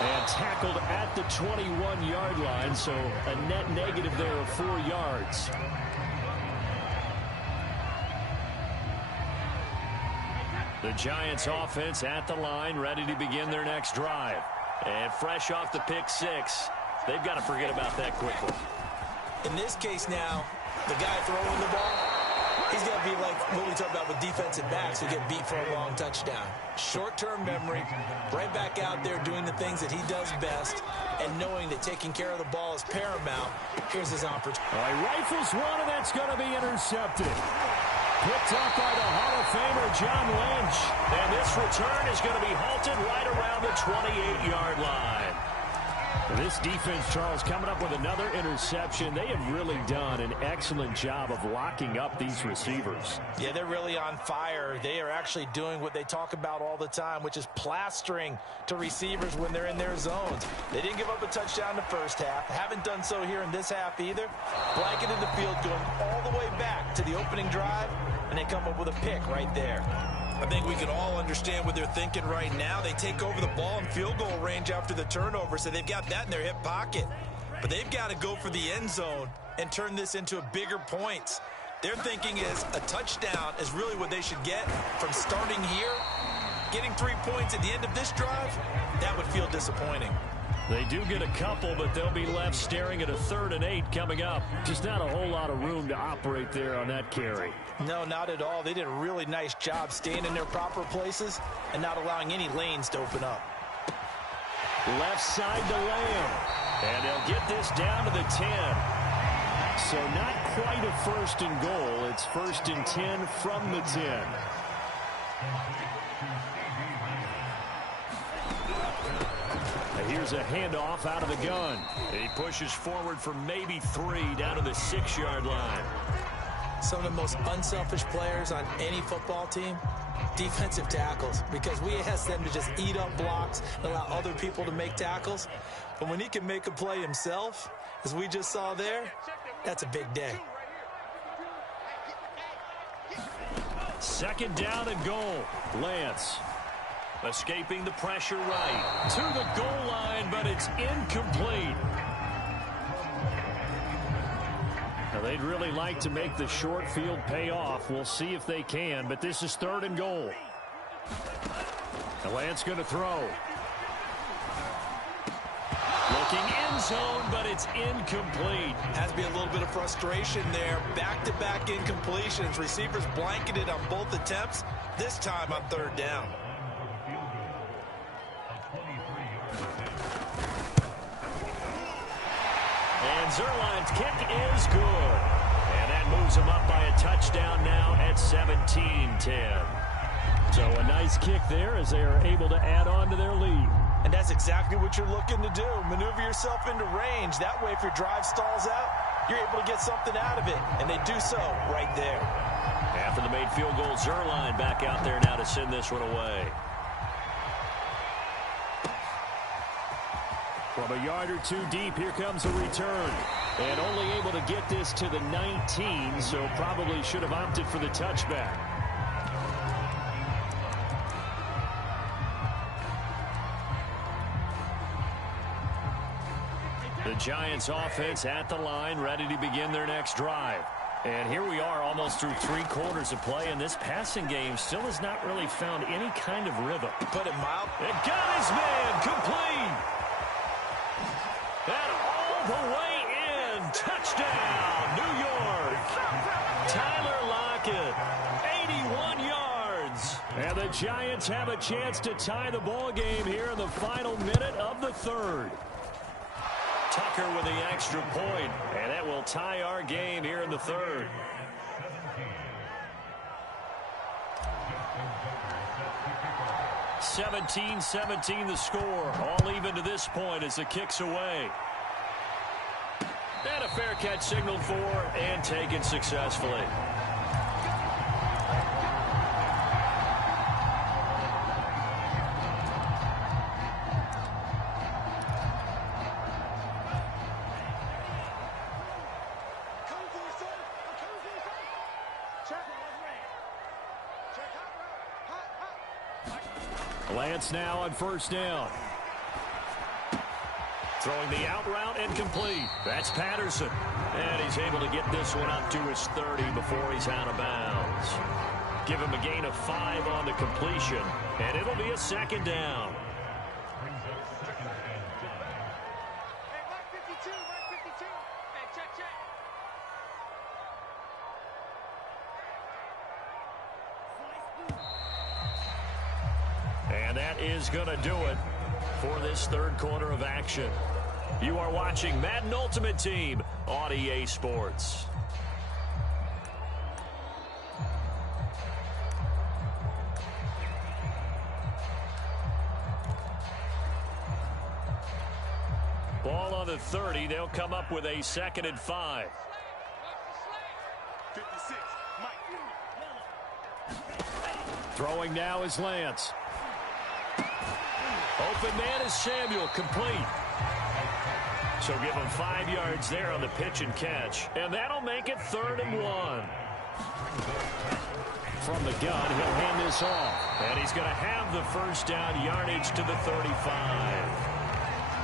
And tackled at the 21-yard line, so a net negative there of 4 yards. The Giants offense at the line, ready to begin their next drive. And fresh off the pick six, they've got to forget about that quickly. In this case now, the guy throwing the ball, he's going to be like what we talked about with defensive backs who get beat for a long touchdown. Short-term memory, right back out there doing the things that he does best, and knowing that taking care of the ball is paramount. Here's his opportunity. All right, rifles one, and that's going to be intercepted. Picked up by the Hall of Famer John Lynch. And this return is going to be halted right around the 28-yard line. This defense, Charles, coming up with another interception. They have really done an excellent job of locking up these receivers. Yeah, they're really on fire. They are actually doing what they talk about all the time, which is plastering to receivers when they're in their zones. They didn't give up a touchdown in the first half. Haven't done so here in this half either. Blanketed the field, going all the way back to the opening drive, and they come up with a pick right there. I think we can all understand what they're thinking right now. They take over the ball in field goal range after the turnover, so they've got that in their hip pocket. But they've got to go for the end zone and turn this into bigger points. Their thinking is a touchdown is really what they should get from starting here. Getting 3 points at the end of this drive, that would feel disappointing. They do get a couple, but they'll be left staring at a 3rd and 8 coming up. Just not a whole lot of room to operate there on that carry. No, not at all. They did a really nice job staying in their proper places and not allowing any lanes to open up. Left side to Lamb. And they'll get this down to the 10. So not quite a 1st and goal. It's 1st and 10 from the 10. Here's a handoff out of the gun. He pushes forward for maybe 3 down to the 6-yard line. Some of the most unselfish players on any football team, defensive tackles, because we ask them to just eat up blocks and allow other people to make tackles. But when he can make a play himself, as we just saw there, that's a big day. 2nd down and goal. Lance escaping the pressure right to the goal line, but it's incomplete. Now, they'd really like to make the short field pay off. We'll see if they can, but this is 3rd and goal. And Lance going to throw. Looking end zone, but it's incomplete. Has to be a little bit of frustration there. Back-to-back incompletions. Receivers blanketed on both attempts, this time on 3rd down. And Zerline's kick is good. And that moves him up by a touchdown now at 17-10. So a nice kick there as they are able to add on to their lead. And that's exactly what you're looking to do. Maneuver yourself into range. That way, if your drive stalls out, you're able to get something out of it. And they do so right there. After the made field goal, Zerline back out there now to send this one away. From a yard or 2 deep, here comes a return. And only able to get this to the 19, so probably should have opted for the touchback. The Giants offense at the line, ready to begin their next drive. And here we are almost through 3 quarters of play, and this passing game still has not really found any kind of rhythm. Put it mild. It got his man complete. And all the way in. Touchdown, New York. Tyler Lockett, 81 yards. And the Giants have a chance to tie the ball game here in the final minute of the 3rd. Tucker with the extra point, and that will tie our game here in the 3rd. (17-17) the score. All even to this point as the kick's away. And a fair catch signaled for and taken successfully. Lance now on first down. Throwing the out route and complete. That's Patterson. And he's able to get this one up to his 30 before he's out of bounds. Give him a gain of 5 on the completion, and it'll be a second down. And that is going to do it for this third quarter of action. You are watching Madden Ultimate Team on EA Sports. Ball on the 30. They'll come up with a 2nd and 5. 56, Mike. Throwing now is Lance. Open man is Samuel, complete. So give him 5 yards there on the pitch and catch. And that'll make it 3rd and 1. From the gun, he'll hand this off. And he's going to have the first down yardage to the 35.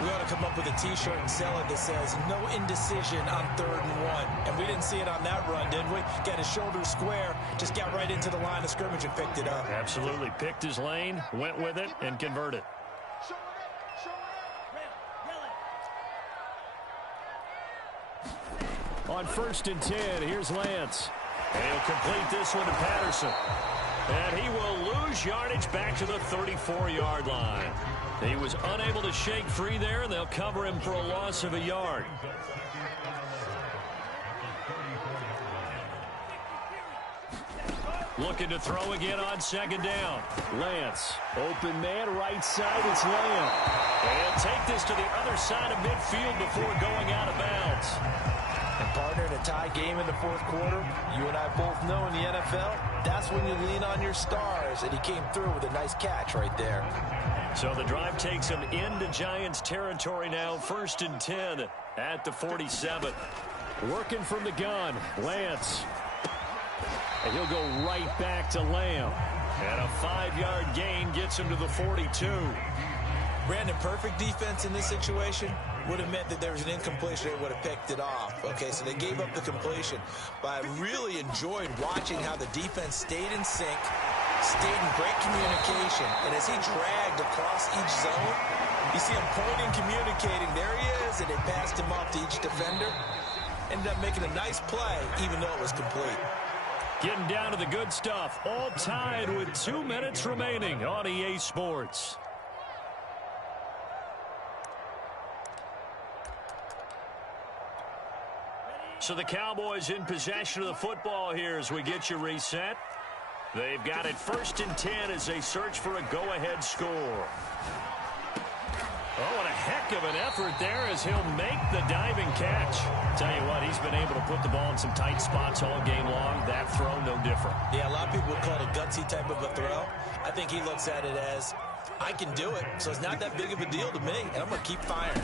We ought to come up with a T-shirt and sell it that says, no indecision on 3rd and 1. And we didn't see it on that run, did we? Got his shoulder square, just got right into the line of scrimmage and picked it up. Absolutely. Picked his lane, went with it, and converted. On 1st and 10, here's Lance. And he'll complete this one to Patterson. And he will lose yardage back to the 34-yard line. He was unable to shake free there, and they'll cover him for a loss of a yard. Looking to throw again on 2nd down. Lance, open man, right side, it's Lamb. And take this to the other side of midfield before going out of bounds. And partner, in a tie game in the 4th quarter, you and I both know in the NFL, that's when you lean on your stars. And he came through with a nice catch right there. So the drive takes him into Giants territory now. 1st and 10 at the 47. Working from the gun, Lance. And he'll go right back to Lamb. And a 5-yard gain gets him to the 42. Brandon, perfect defense in this situation would have meant that there was an incompletion. They would have picked it off. Okay, so they gave up the completion. But I really enjoyed watching how the defense stayed in sync, stayed in great communication. And as he dragged across each zone, you see him pointing, communicating. There he is, and they passed him off to each defender. Ended up making a nice play, even though it was complete. Getting down to the good stuff. All tied with 2 minutes remaining on EA Sports. So the Cowboys in possession of the football here as we get you reset. They've got it 1st and 10 as they search for a go-ahead score. Oh, and a heck of an effort there as he'll make the diving catch. Tell you what, he's been able to put the ball in some tight spots all game long. That throw, no different. Yeah, a lot of people would call it a gutsy type of a throw. I think he looks at it as, I can do it, so it's not that big of a deal to me, and I'm going to keep firing.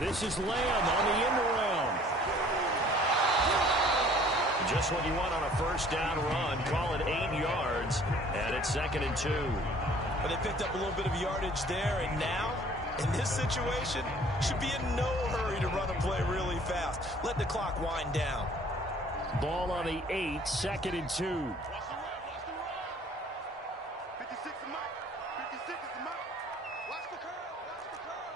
This is Lamb on the end around. Just what you want on a 1st down run. Call it 8 yards, and it's 2nd and 2. But they picked up a little bit of yardage there, and now, in this situation, should be in no hurry to run a play really fast. Let the clock wind down. Ball on the 8, 2nd and 2. 56 is Mike. 56 is Mike. Watch the curl. Watch the curl.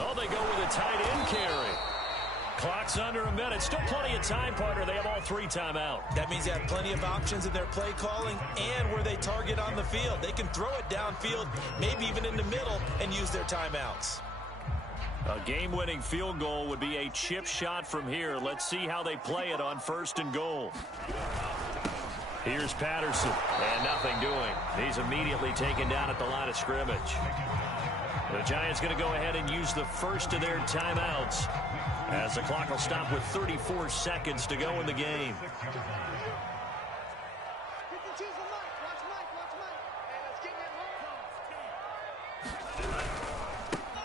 Oh, they go with a tight end carry. Clock's under a minute. Still plenty of time, partner. They have all 3 timeout. That means they have plenty of options in their play calling and where they target on the field. They can throw it downfield, maybe even in the middle, and use their timeouts. A game-winning field goal would be a chip shot from here. Let's see how they play it on 1st and goal. Here's Patterson, and nothing doing. He's immediately taken down at the line of scrimmage. The Giants going to go ahead and use the first of their timeouts as the clock will stop with 34 seconds to go in the game.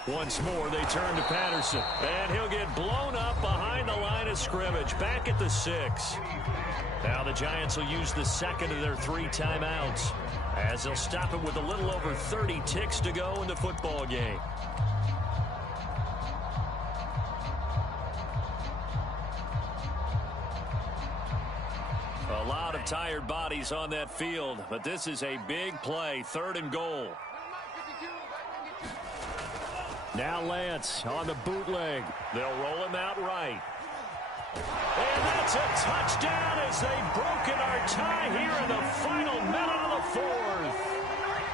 Once more, they turn to Patterson. And he'll get blown up behind the line of scrimmage. Back at the 6. Now the Giants will use the second of their 3 timeouts, as they'll stop it with a little over 30 ticks to go in the football game. A lot of tired bodies on that field, but this is a big play. 3rd and goal. Now Lance on the bootleg. They'll roll him out right. And that's a touchdown as they've broken our tie here in the final minute of the 4th.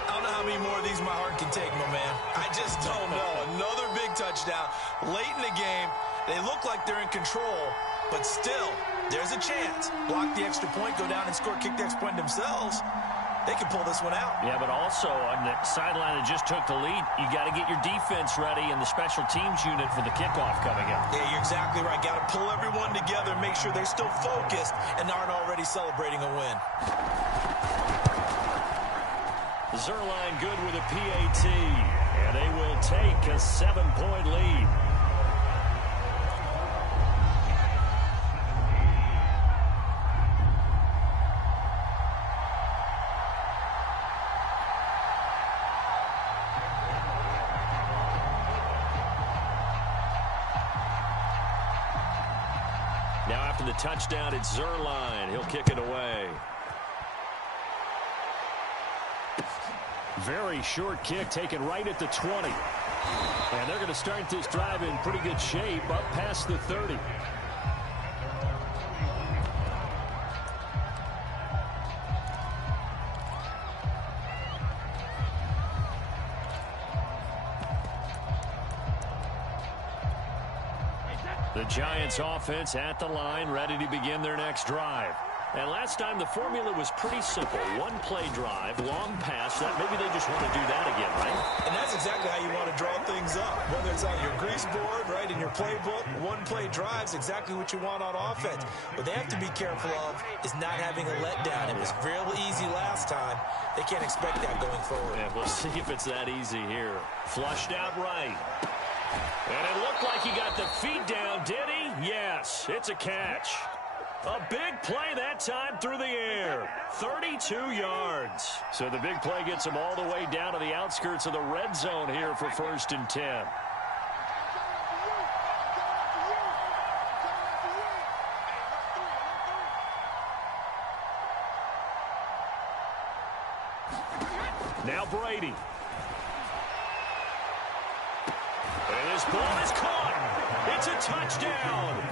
I don't know how many more of these my heart can take, my man. I just don't know. Another big touchdown late in the game. They look like they're in control, but still, there's a chance. Block the extra point, go down and score, kick the extra point themselves. They can pull this one out. Yeah, but also on the sideline that just took the lead, you got to get your defense ready and the special teams unit for the kickoff coming up. Yeah, you're exactly right. Got to pull everyone together, make sure they're still focused and aren't already celebrating a win. Zerline good with a PAT, and they will take a 7-point lead. Now after the touchdown, it's Zerline. He'll kick it away. Very short kick taken right at the 20. And they're going to start this drive in pretty good shape up past the 30. The Giants offense at the line, ready to begin their next drive. And last time the formula was pretty simple. 1-play drive, long pass. That maybe they just want to do that again, right? And that's exactly how you want to draw things up. Whether it's on your grease board, right, in your playbook, 1-play drives, exactly what you want on offense. What they have to be careful of is not having a letdown. It was real easy last time. They can't expect that going forward. Yeah, we'll see if it's that easy here. Flushed out right. And it looked like he got the feet down, did he? Yes, it's a catch. A big play that time through the air. 32 yards. So the big play gets him all the way down to the outskirts of the red zone here for 1st and 10. Now Brady. And this ball is caught. It's a touchdown.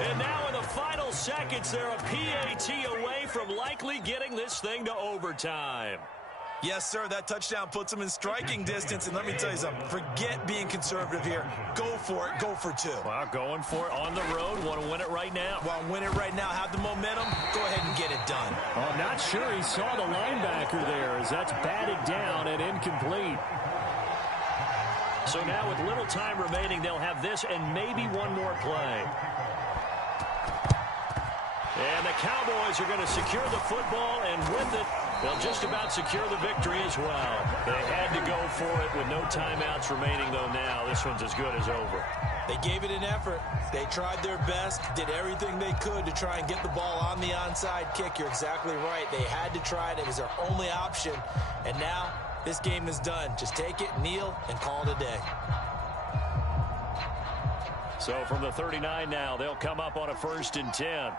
And now in the final seconds, they're a PAT away from likely getting this thing to overtime. Yes, sir, that touchdown puts them in striking distance. And let me tell you something, forget being conservative here. Go for it, go for 2. Well, going for it on the road. Want to win it right now. Want to win it right now, have the momentum, go ahead and get it done. Oh, I'm not sure he saw the linebacker there as that's batted down and incomplete. So now with little time remaining, they'll have this and maybe one more play. And the Cowboys are going to secure the football, and with it, they'll just about secure the victory as well. They had to go for it with no timeouts remaining, though now. This one's as good as over. They gave it an effort. They tried their best, did everything they could to try and get the ball on the onside kick. You're exactly right. They had to try it. It was their only option. And now this game is done. Just take it, kneel, and call it a day. So from the 39 now, they'll come up on a 1st and 10.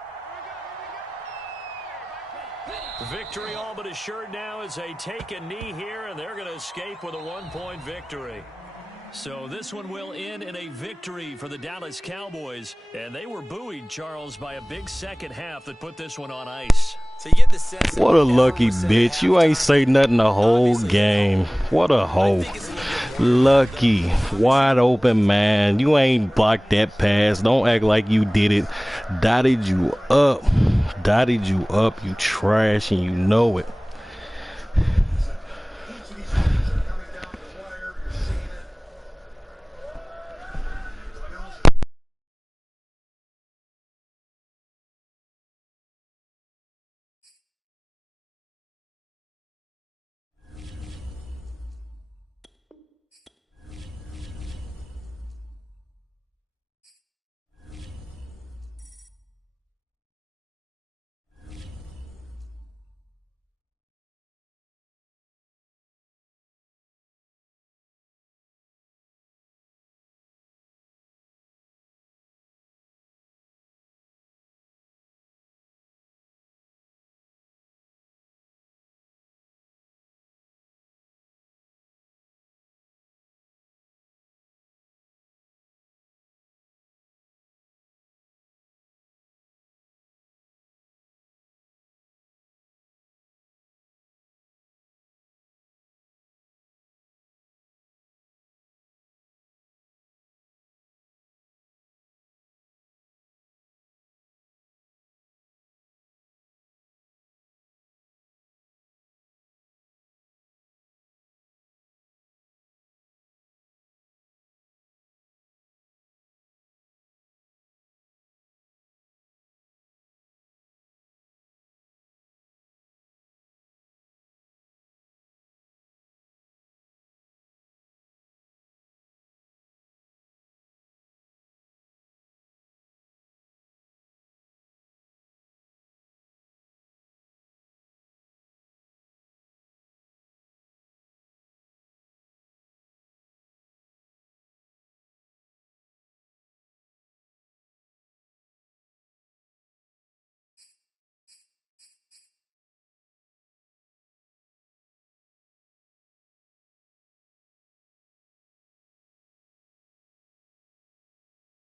Victory all but assured now as they take a knee here, and they're going to escape with a 1-point victory. So this one will end in a victory for the Dallas Cowboys, and they were buoyed, Charles, by a big second half that put this one on ice. So you get the sense what a lucky bitch. You ain't say nothing the whole game. What a hoe. Lucky. Wide open, man. You ain't blocked that pass. Don't act like you did it. Dotted you up. Dotted you up. You trash, and you know it.